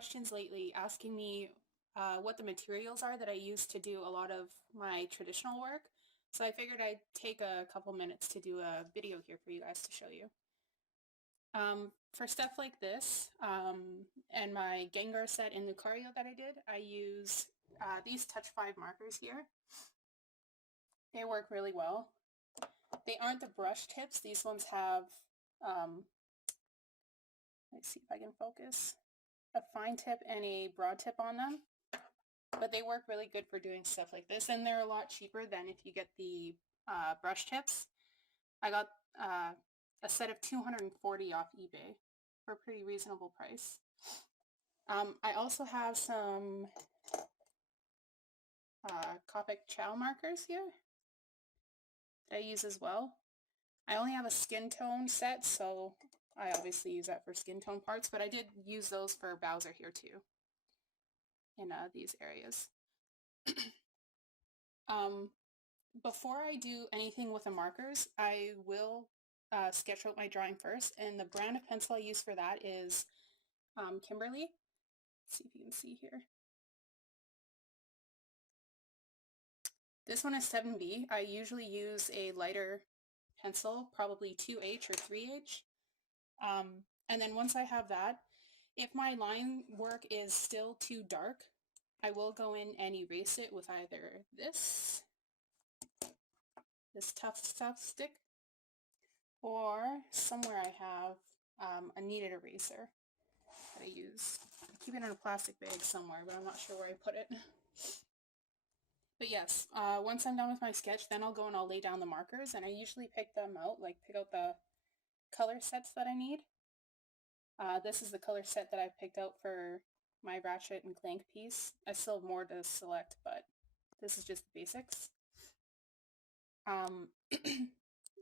questions lately asking me what the materials are that I use to do a lot of my traditional work. So I figured I'd take a couple minutes to do a video here for you guys to show you. For stuff like this, and my Gengar set in Lucario that I did, I use these Touch 5 markers here. They work really well. They aren't the brush tips. These ones have, let's see if I can focus, a fine tip and a broad tip on them. But they work really good for doing stuff like this, and they're a lot cheaper than if you get the brush tips. I got a set of 240 off eBay for a pretty reasonable price. I also have some Copic Chow markers here that I use as well. I only have a skin tone set, so I obviously use that for skin tone parts, but I did use those for Bowser here too, in these areas. Before I do anything with the markers, I will sketch out my drawing first, and the brand of pencil I use for that is Kimberly. Let's see if you can see here. This one is 7B. I usually use a lighter pencil, probably 2H or 3H. And then once I have that, if my line work is still too dark, I will go in and erase it with either this tough stuff stick, or somewhere I have a kneaded eraser that I use. I keep it in a plastic bag somewhere, but I'm not sure where I put it. But yes, once I'm done with my sketch, then I'll go and I'll lay down the markers, and I usually pick them out, like pick out the color sets that I need. This is the color set that I picked out for my Ratchet and Clank piece. I still have more to select, but this is just the basics.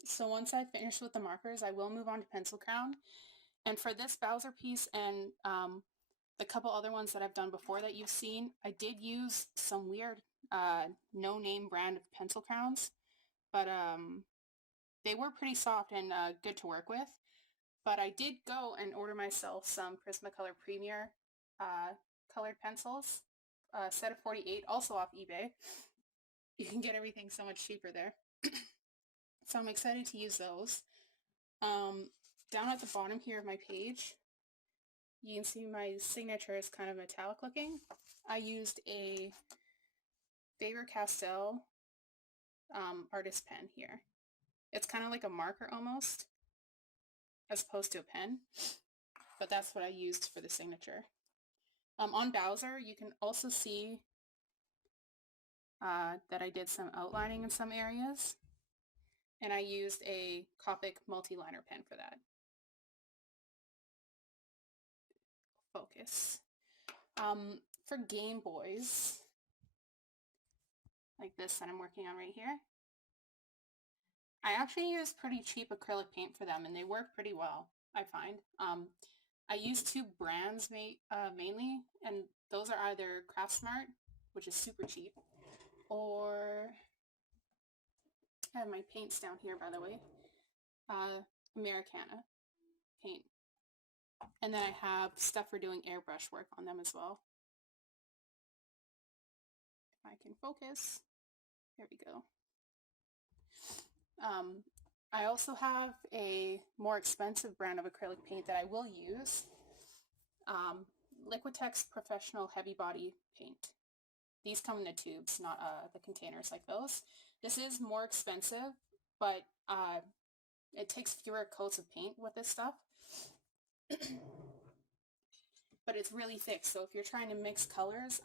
So once I finish with the markers, I will move on to pencil crown. And for this Bowser piece and the couple other ones that I've done before that you've seen, I did use some weird no-name brand of pencil crowns, but they were pretty soft and good to work with. But I did go and order myself some Prismacolor Premier colored pencils, a set of 48, also off eBay. You can get everything so much cheaper there. So I'm excited to use those. Down at the bottom here of my page, you can see my signature is kind of metallic looking. I used a Faber-Castell artist pen here. It's kind of like a marker almost, as opposed to a pen, but that's what I used for the signature. On Bowser, you can also see that I did some outlining in some areas, and I used a Copic multi-liner pen for that. Focus. For Game Boys, like this that I'm working on right here, I actually use pretty cheap acrylic paint for them, and they work pretty well, I find. I use two brands mainly, and those are either Craftsmart, which is super cheap, or I have my paints down here, by the way, Americana paint. And then I have stuff for doing airbrush work on them as well. If I can focus, there we go. I also have a more expensive brand of acrylic paint that I will use, Liquitex Professional Heavy Body Paint. These come in the tubes, not the containers like those. This is more expensive, but it takes fewer coats of paint with this stuff. But it's really thick, so if you're trying to mix colors,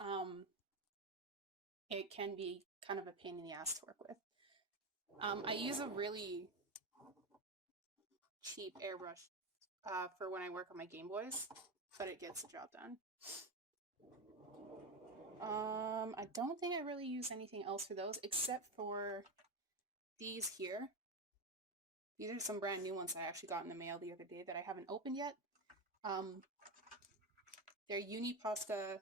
it can be kind of a pain in the ass to work with. I use a really cheap airbrush for when I work on my Game Boys, but it gets the job done. I don't think I really use anything else for those except for these here. These are some brand new ones I actually got in the mail the other day that I haven't opened yet. They're Unipasta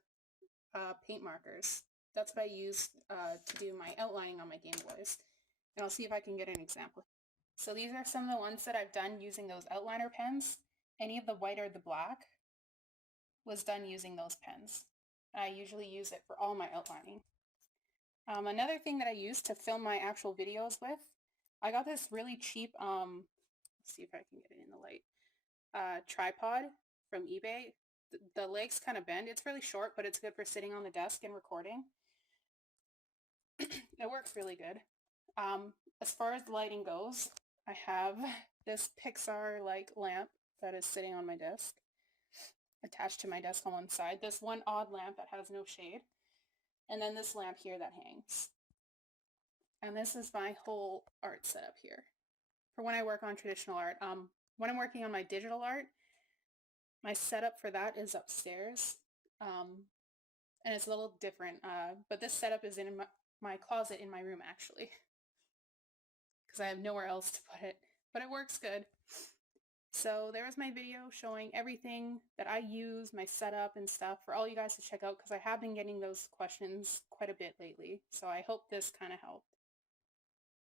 paint markers. That's what I use to do my outlining on my Game Boys. And I'll see if I can get an example. So these are some of the ones that I've done using those outliner pens. Any of the white or the black. was done using those pens. I usually use it for all my outlining. Another thing that I use to film my actual videos with, I got this really cheap, let's see if I can get it in the light, tripod from eBay. The legs kind of bend. It's really short, but it's good for sitting on the desk and recording. It works really good. As far as lighting goes, I have this Pixar-like lamp that is sitting on my desk, attached to my desk on one side. This one odd lamp that has no shade. And then this lamp here that hangs. And this is my whole art setup here for when I work on traditional art. When I'm working on my digital art, my setup for that is upstairs. And it's a little different, but this setup is in my closet in my room actually, because I have nowhere else to put it, but it works good. So there was my video showing everything that I use, my setup and stuff, for all you guys to check out, because I have been getting those questions quite a bit lately, so I hope this kind of helped.